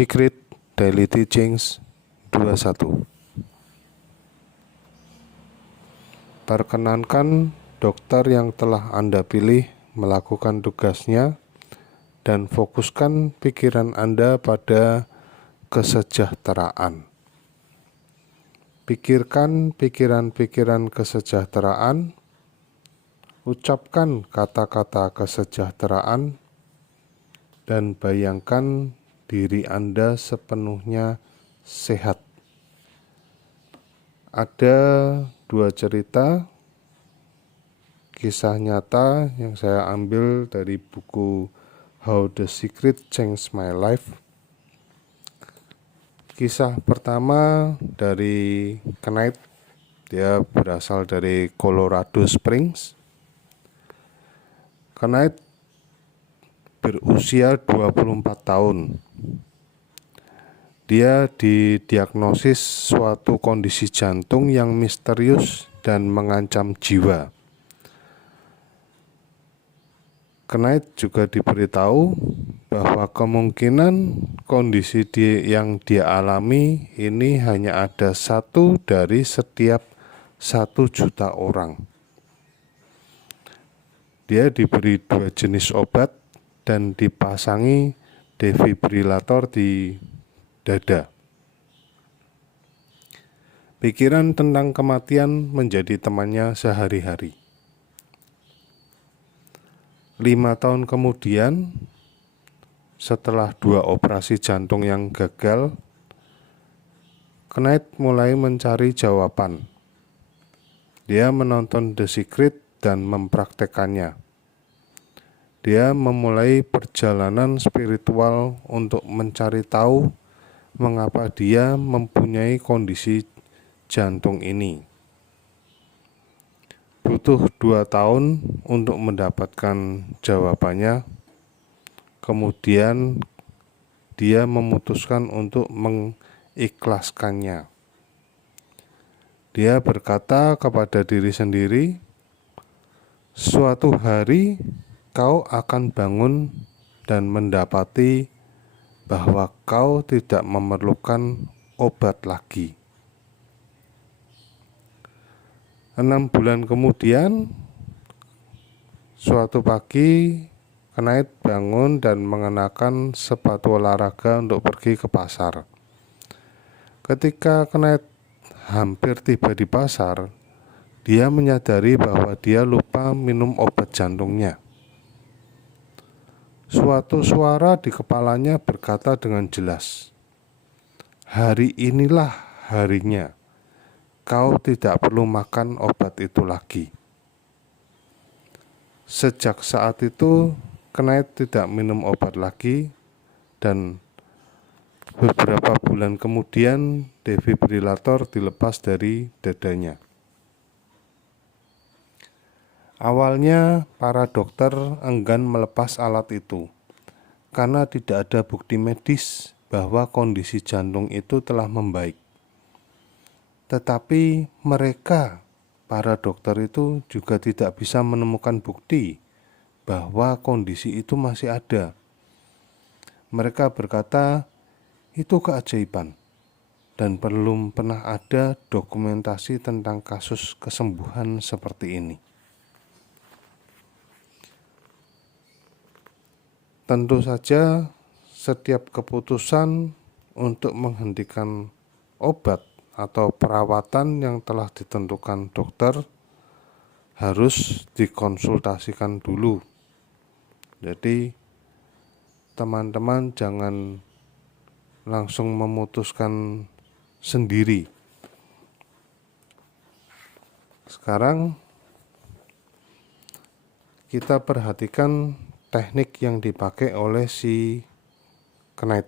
Secret Daily Teachings 21. Perkenankan dokter yang telah Anda pilih melakukan tugasnya dan fokuskan pikiran Anda pada kesejahteraan. Pikirkan pikiran-pikiran kesejahteraan, ucapkan kata-kata kesejahteraan, dan bayangkan diri Anda sepenuhnya sehat. Ada dua cerita kisah nyata yang saya ambil dari buku How the Secret Changed My Life. Kisah pertama dari Knight, dia berasal dari Colorado Springs. Knight berusia 24 tahun. Dia didiagnosis suatu kondisi jantung yang misterius dan mengancam jiwa. Knight juga diberitahu bahwa kemungkinan kondisi yang dia alami ini hanya ada 1 dari setiap 1 juta orang. Dia diberi 2 jenis obat dan dipasangi defibrilator di dada. Pikiran tentang kematian menjadi temannya sehari-hari. 5 tahun kemudian, setelah 2 operasi jantung yang gagal, Knight mulai mencari jawaban. Dia menonton The Secret dan mempraktekannya. Dia memulai perjalanan spiritual untuk mencari tahu mengapa dia mempunyai kondisi jantung ini. Butuh 2 tahun untuk mendapatkan jawabannya. Kemudian dia memutuskan untuk mengikhlaskannya. Dia berkata kepada diri sendiri, suatu hari kau akan bangun dan mendapati bahwa kau tidak memerlukan obat lagi. 6 bulan kemudian, suatu pagi, Knight bangun dan mengenakan sepatu olahraga untuk pergi ke pasar. Ketika Knight hampir tiba di pasar, dia menyadari bahwa dia lupa minum obat jantungnya. Suatu suara di kepalanya berkata dengan jelas, "Hari inilah harinya. Kau tidak perlu makan obat itu lagi." Sejak saat itu, Knight tidak minum obat lagi, dan beberapa bulan kemudian defibrilator dilepas dari dadanya. Awalnya para dokter enggan melepas alat itu karena tidak ada bukti medis bahwa kondisi jantung itu telah membaik. Tetapi mereka, para dokter itu juga tidak bisa menemukan bukti bahwa kondisi itu masih ada. Mereka berkata, itu keajaiban dan belum pernah ada dokumentasi tentang kasus kesembuhan seperti ini. Tentu saja setiap keputusan untuk menghentikan obat atau perawatan yang telah ditentukan dokter harus dikonsultasikan dulu. Jadi teman-teman jangan langsung memutuskan sendiri. Sekarang kita perhatikan teknik yang dipakai oleh si Knight.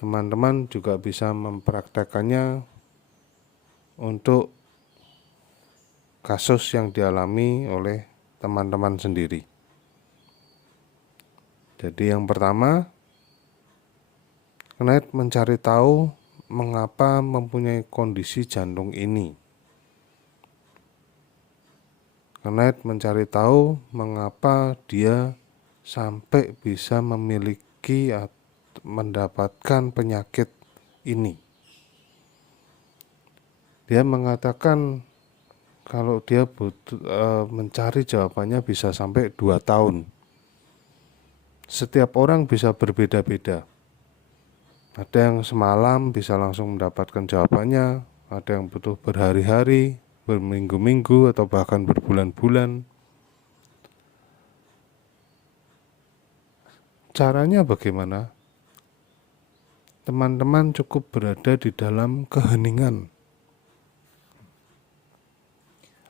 Teman-teman juga bisa mempraktekannya untuk kasus yang dialami oleh teman-teman sendiri. Jadi yang pertama, Knight mencari tahu mengapa mempunyai kondisi jantung ini. Knight mencari tahu mengapa dia sampai bisa lagi mendapatkan penyakit ini. Dia mengatakan kalau dia mencari jawabannya bisa sampai 2 tahun. Setiap orang bisa berbeda-beda. Ada yang semalam bisa langsung mendapatkan jawabannya, ada yang butuh berhari-hari, berminggu-minggu, atau bahkan berbulan-bulan. Caranya bagaimana? Teman-teman cukup berada di dalam keheningan.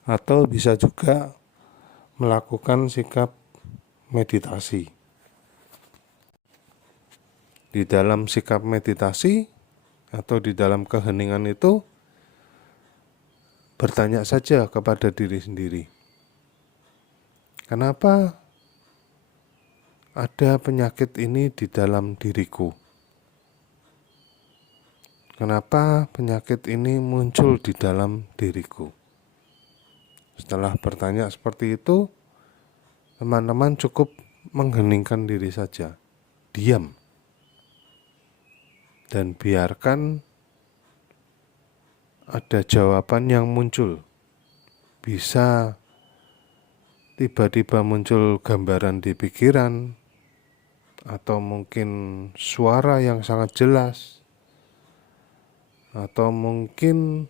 Atau bisa juga melakukan sikap meditasi. Di dalam sikap meditasi atau di dalam keheningan itu, bertanya saja kepada diri sendiri. Kenapa ada penyakit ini di dalam diriku? Kenapa penyakit ini muncul di dalam diriku? Setelah bertanya seperti itu, teman-teman cukup mengheningkan diri saja, diam, dan biarkan ada jawaban yang muncul. Bisa tiba-tiba muncul gambaran di pikiran, atau mungkin suara yang sangat jelas, atau mungkin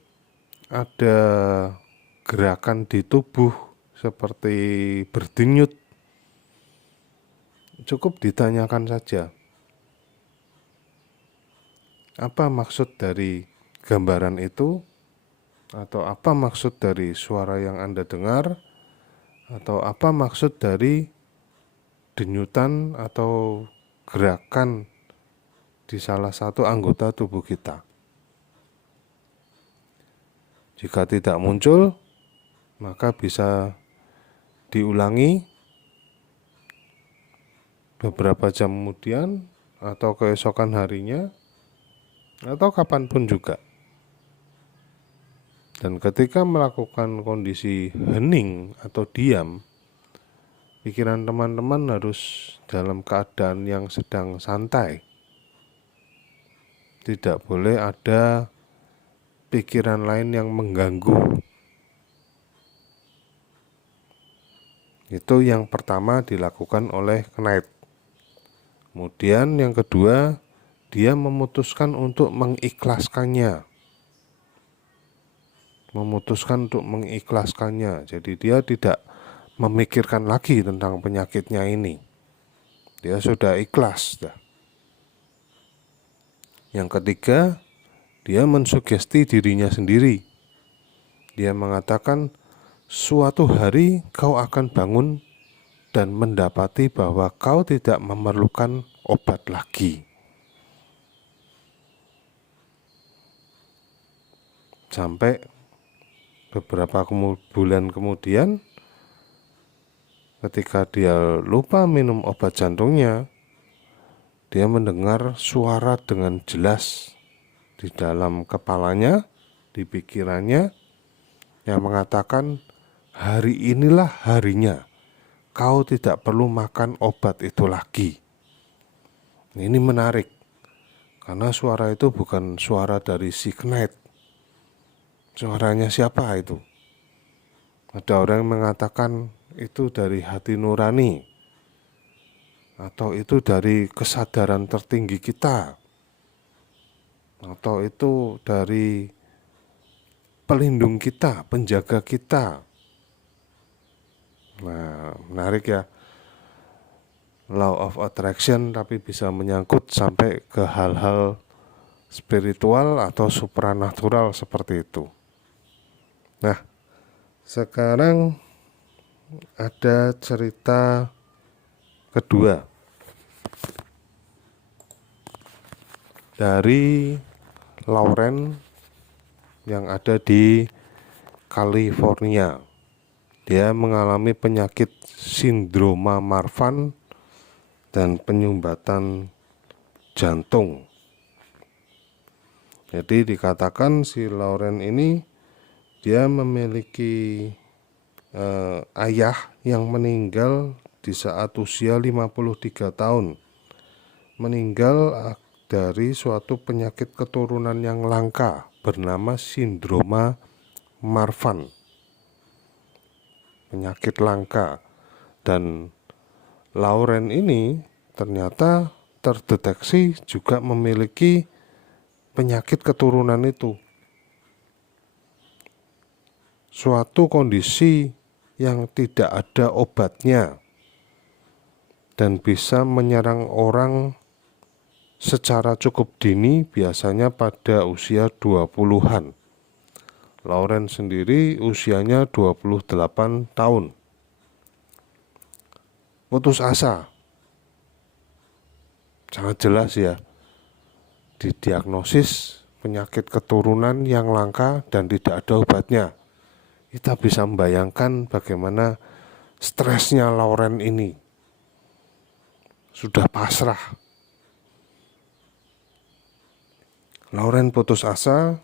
ada gerakan di tubuh seperti berdenyut. Cukup ditanyakan saja, apa maksud dari gambaran itu, atau apa maksud dari suara yang Anda dengar, atau apa maksud dari denyutan atau gerakan di salah satu anggota tubuh kita. Jika tidak muncul, maka bisa diulangi beberapa jam kemudian, atau keesokan harinya, atau kapanpun juga. Dan ketika melakukan kondisi hening atau diam, pikiran teman-teman harus dalam keadaan yang sedang santai. Tidak boleh ada pikiran lain yang mengganggu. Itu yang pertama dilakukan oleh Knight. Kemudian yang kedua, dia memutuskan untuk mengikhlaskannya. Jadi dia tidak memikirkan lagi tentang penyakitnya ini. Dia sudah ikhlas. Yang ketiga, dia mensugesti dirinya sendiri. Dia mengatakan, suatu hari kau akan bangun dan mendapati bahwa kau tidak memerlukan obat lagi. Sampai beberapa bulan kemudian, ketika dia lupa minum obat jantungnya, dia mendengar suara dengan jelas di dalam kepalanya, di pikirannya, yang mengatakan, hari inilah harinya, kau tidak perlu makan obat itu lagi. Ini menarik, karena suara itu bukan suara dari si Knight. Suaranya siapa itu? Ada orang yang mengatakan itu dari hati nurani, atau itu dari kesadaran tertinggi kita, atau itu dari pelindung kita, penjaga kita. Nah, menarik ya. Law of attraction, tapi bisa menyangkut sampai ke hal-hal spiritual atau supranatural seperti itu. Nah, sekarang ada cerita kedua dari Lauren yang ada di California. Dia mengalami penyakit sindroma Marfan dan penyumbatan jantung. Jadi dikatakan si Lauren ini dia memiliki ayah yang meninggal di saat usia 53 tahun meninggal dari suatu penyakit keturunan yang langka bernama sindroma Marfan, penyakit langka. Dan Lauren ini ternyata terdeteksi juga memiliki penyakit keturunan itu, suatu kondisi yang tidak ada obatnya dan bisa menyerang orang secara cukup dini, biasanya pada usia 20-an. Lauren sendiri usianya 28 tahun. Putus asa. Sangat jelas ya. Didiagnosis penyakit keturunan yang langka dan tidak ada obatnya. Kita bisa membayangkan bagaimana stresnya Lauren ini. Sudah pasrah. Lauren putus asa.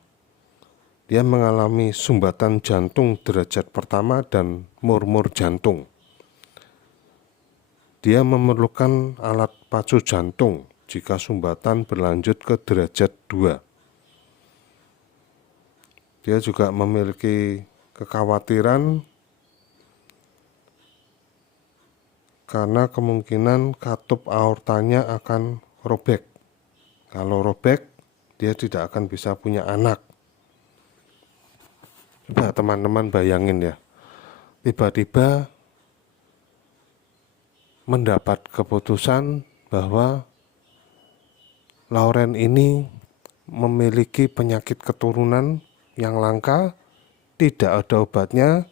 Dia mengalami sumbatan jantung derajat pertama dan murmur jantung. Dia memerlukan alat pacu jantung jika sumbatan berlanjut ke derajat 2. Dia juga memiliki kekhawatiran karena kemungkinan katup aortanya akan robek. Kalau robek, dia tidak akan bisa punya anak. Coba teman-teman bayangin ya, tiba-tiba mendapat keputusan bahwa Lauren ini memiliki penyakit keturunan yang langka, tidak ada obatnya,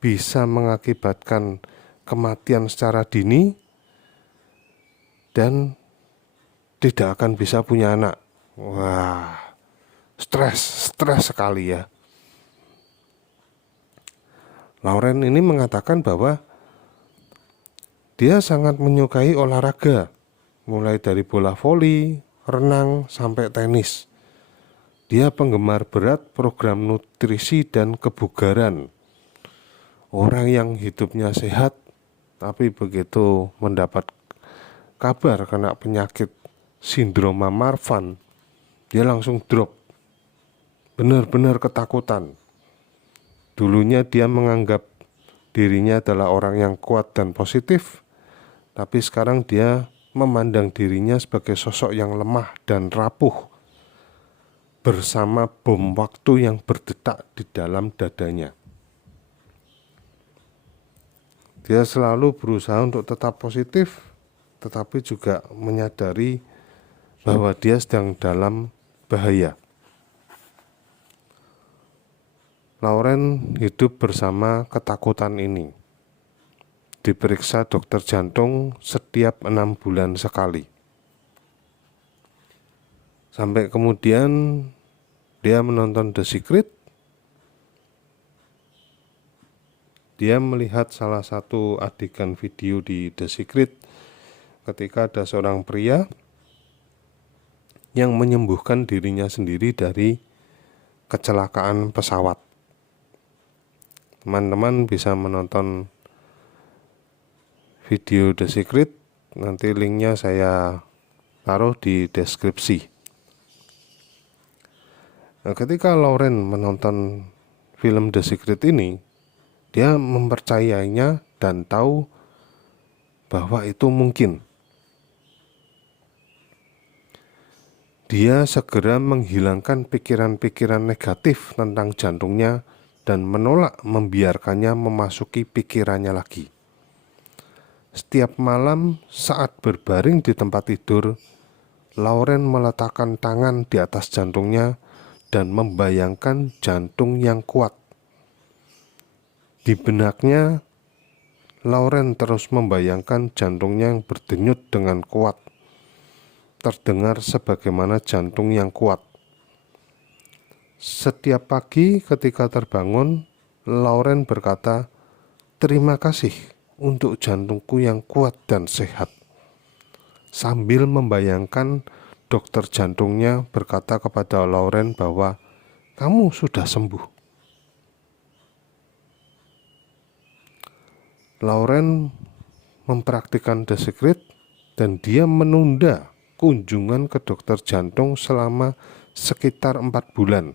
bisa mengakibatkan kematian secara dini, dan tidak akan bisa punya anak. Wah, stres sekali ya. Lauren ini mengatakan bahwa dia sangat menyukai olahraga, mulai dari bola voli, renang, sampai tenis. Dia penggemar berat program nutrisi dan kebugaran. Orang yang hidupnya sehat, tapi begitu mendapat kabar kena penyakit sindroma Marfan, dia langsung drop. Benar-benar ketakutan. Dulunya dia menganggap dirinya adalah orang yang kuat dan positif, tapi sekarang dia memandang dirinya sebagai sosok yang lemah dan rapuh, bersama bom waktu yang berdetak di dalam dadanya. Dia selalu berusaha untuk tetap positif, tetapi juga menyadari bahwa dia sedang dalam bahaya. Lauren hidup bersama ketakutan ini. Diperiksa dokter jantung setiap 6 bulan sekali. Sampai kemudian dia menonton The Secret. Dia melihat salah satu adegan video di The Secret ketika ada seorang pria yang menyembuhkan dirinya sendiri dari kecelakaan pesawat. Teman-teman bisa menonton video The Secret, nanti linknya saya taruh di deskripsi. Nah, ketika Lauren menonton film The Secret ini, dia mempercayainya dan tahu bahwa itu mungkin. Dia segera menghilangkan pikiran-pikiran negatif tentang jantungnya dan menolak membiarkannya memasuki pikirannya lagi. Setiap malam saat berbaring di tempat tidur, Lauren meletakkan tangan di atas jantungnya dan membayangkan jantung yang kuat. Di benaknya, Lauren terus membayangkan jantungnya yang berdenyut dengan kuat, terdengar sebagaimana jantung yang kuat. Setiap pagi ketika terbangun, Lauren berkata, "Terima kasih untuk jantungku yang kuat dan sehat." Sambil membayangkan dokter jantungnya berkata kepada Lauren bahwa kamu sudah sembuh. Lauren mempraktikkan The Secret dan dia menunda kunjungan ke dokter jantung selama sekitar 4 bulan,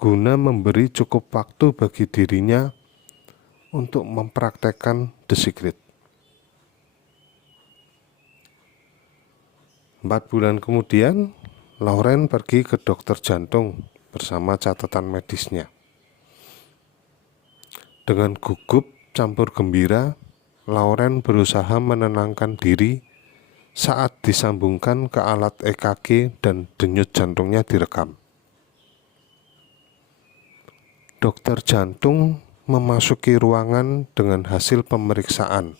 guna memberi cukup waktu bagi dirinya untuk mempraktekkan The Secret. 4 bulan kemudian, Lauren pergi ke dokter jantung bersama catatan medisnya. Dengan gugup campur gembira, Lauren berusaha menenangkan diri saat disambungkan ke alat EKG dan denyut jantungnya direkam. Dokter jantung memasuki ruangan dengan hasil pemeriksaan.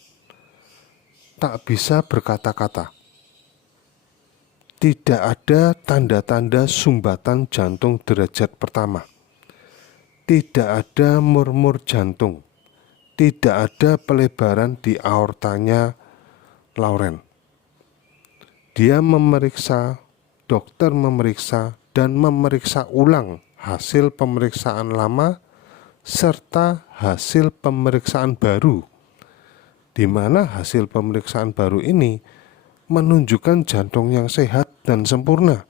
Tak bisa berkata-kata. Tidak ada tanda-tanda sumbatan jantung derajat pertama. Tidak ada murmur jantung. Tidak ada pelebaran di aortanya Lauren. Dokter memeriksa dan memeriksa ulang hasil pemeriksaan lama serta hasil pemeriksaan baru, di mana hasil pemeriksaan baru ini menunjukkan jantung yang sehat dan sempurna,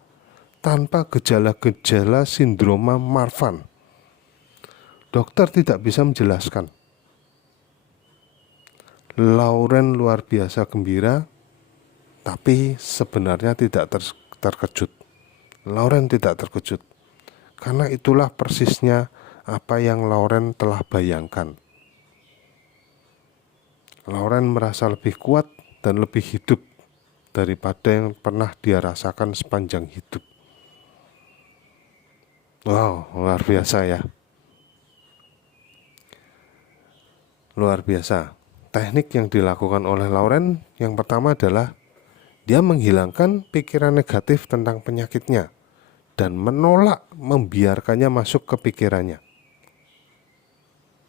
tanpa gejala-gejala sindroma Marfan. Dokter tidak bisa menjelaskan. Lauren luar biasa gembira, tapi sebenarnya tidak terkejut. Lauren tidak terkejut, karena itulah persisnya apa yang Lauren telah bayangkan. Lauren merasa lebih kuat dan lebih hidup daripada yang pernah dia rasakan sepanjang hidup. Wow, luar biasa ya. Luar biasa. Teknik yang dilakukan oleh Lauren yang pertama adalah dia menghilangkan pikiran negatif tentang penyakitnya dan menolak membiarkannya masuk ke pikirannya.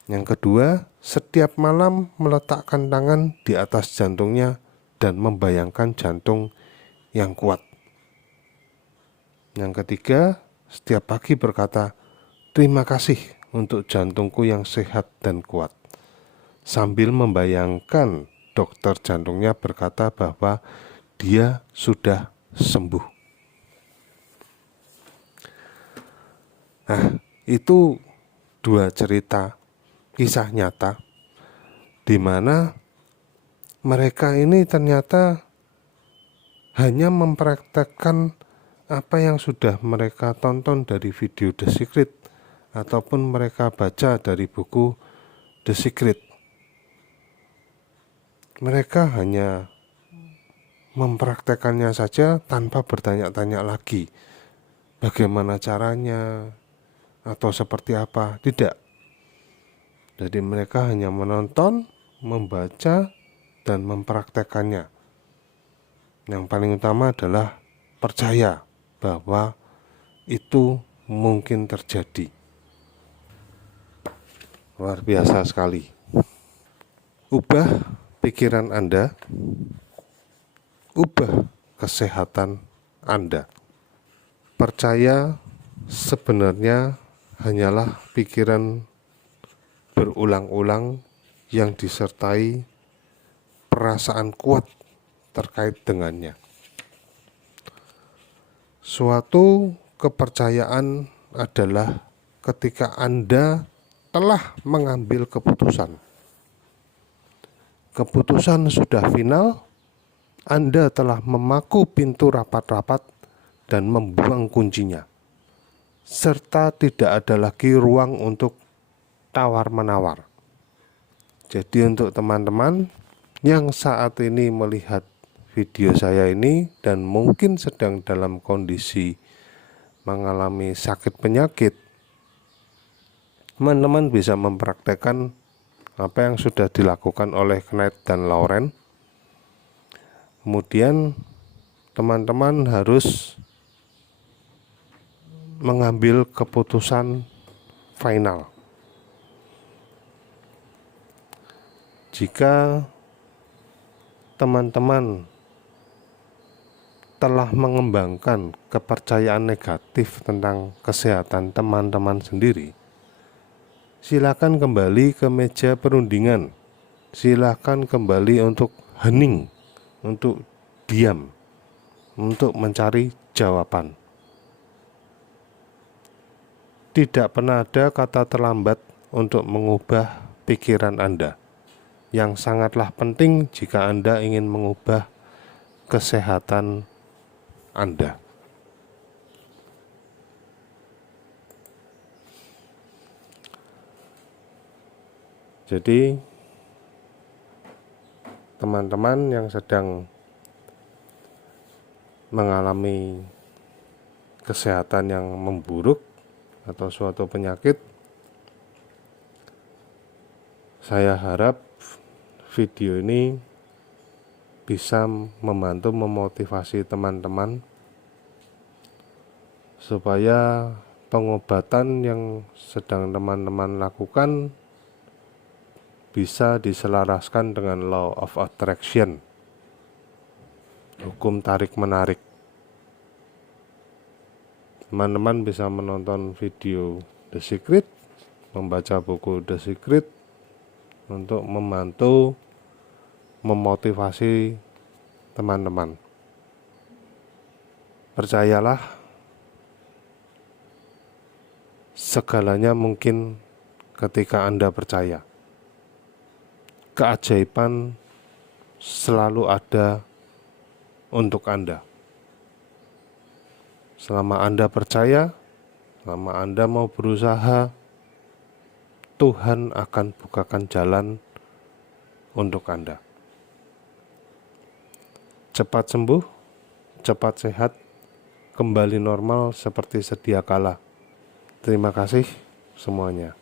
Yang kedua, setiap malam meletakkan tangan di atas jantungnya dan membayangkan jantung yang kuat. Yang ketiga, setiap pagi berkata, "Terima kasih untuk jantungku yang sehat dan kuat." Sambil membayangkan dokter jantungnya berkata bahwa dia sudah sembuh. Nah, itu dua cerita kisah nyata di mana mereka ini ternyata hanya mempraktekkan apa yang sudah mereka tonton dari video The Secret ataupun mereka baca dari buku The Secret. Mereka hanya mempraktekannya saja tanpa bertanya-tanya lagi bagaimana caranya atau seperti apa. Tidak. Jadi mereka hanya menonton, membaca, dan mempraktekannya. Yang paling utama adalah percaya bahwa itu mungkin terjadi. Luar biasa sekali. Ubah pikiran Anda, ubah kesehatan Anda. Percaya sebenarnya hanyalah pikiran berulang-ulang yang disertai perasaan kuat terkait dengannya. Suatu kepercayaan adalah ketika Anda telah mengambil keputusan. Keputusan sudah final, Anda telah memaku pintu rapat-rapat dan membuang kuncinya, serta tidak ada lagi ruang untuk tawar-menawar. Jadi untuk teman-teman yang saat ini melihat video saya ini dan mungkin sedang dalam kondisi mengalami sakit penyakit, teman-teman bisa mempraktekkan apa yang sudah dilakukan oleh Knight dan Lauren. Kemudian teman-teman harus mengambil keputusan final. Jika teman-teman telah mengembangkan kepercayaan negatif tentang kesehatan teman-teman sendiri, silakan kembali ke meja perundingan. Silakan kembali untuk hening, untuk diam. untuk mencari jawaban. Tidak pernah ada kata terlambat untuk mengubah pikiran Anda, yang sangatlah penting jika Anda ingin mengubah kesehatan Anda. Jadi, teman-teman yang sedang mengalami kesehatan yang memburuk atau suatu penyakit, saya harap video ini bisa membantu memotivasi teman-teman supaya pengobatan yang sedang teman-teman lakukan bisa diselaraskan dengan law of attraction, hukum tarik-menarik. Teman-teman bisa menonton video The Secret, membaca buku The Secret untuk membantu memotivasi teman-teman. Percayalah, segalanya mungkin ketika Anda percaya. Keajaiban selalu ada untuk Anda. Selama Anda percaya, selama Anda mau berusaha, Tuhan akan bukakan jalan untuk Anda. Cepat sembuh, cepat sehat, kembali normal seperti sedia kala. Terima kasih semuanya.